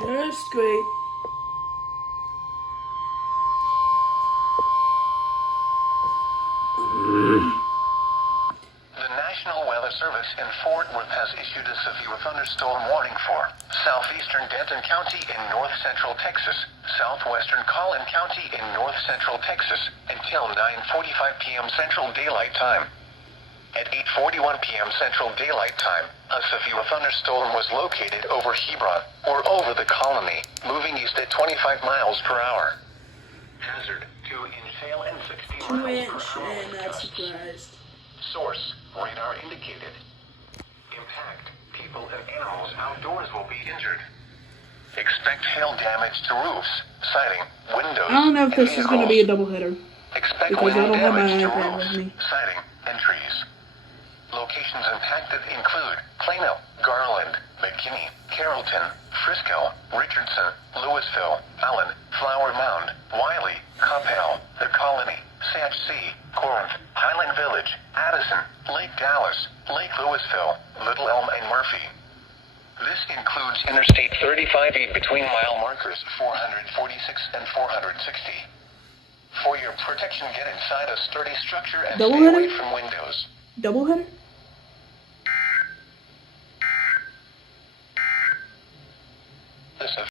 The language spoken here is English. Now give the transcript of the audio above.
Just great. The National Weather Service in Fort Worth has issued a severe thunderstorm warning for southeastern Denton County in north-central Texas, southwestern Collin County in north-central Texas, until 9:45 p.m. Central Daylight Time. At 8:41 p.m. Central Daylight Time, a severe thunderstorm was located over Hebron, or over the colony, moving east at 25 miles per hour. Hazard, 2-inch hail and 60 miles per hour. And not surprised. Source, radar indicated. Impact, people and animals outdoors will be injured. Expect hail damage to roofs, siding, windows, I don't know if and this is going to be a vehicles. doubleheader. Expect because I wind don't have my damage to iPad roofs, with me. siding, and trees. Locations impacted include Plano, Garland, McKinney, Carrollton, Frisco, Richardson, Louisville, Allen, Flower Mound, Wiley, Coppell, The Colony, Satch City, Corinth, Highland Village, Addison, Lake Dallas, Lake Louisville, Little Elm, and Murphy. This includes Interstate 35E between mile markers 446 and 460. For your protection, get inside a sturdy structure and stay Doubleheader? away from windows. Doubleheader?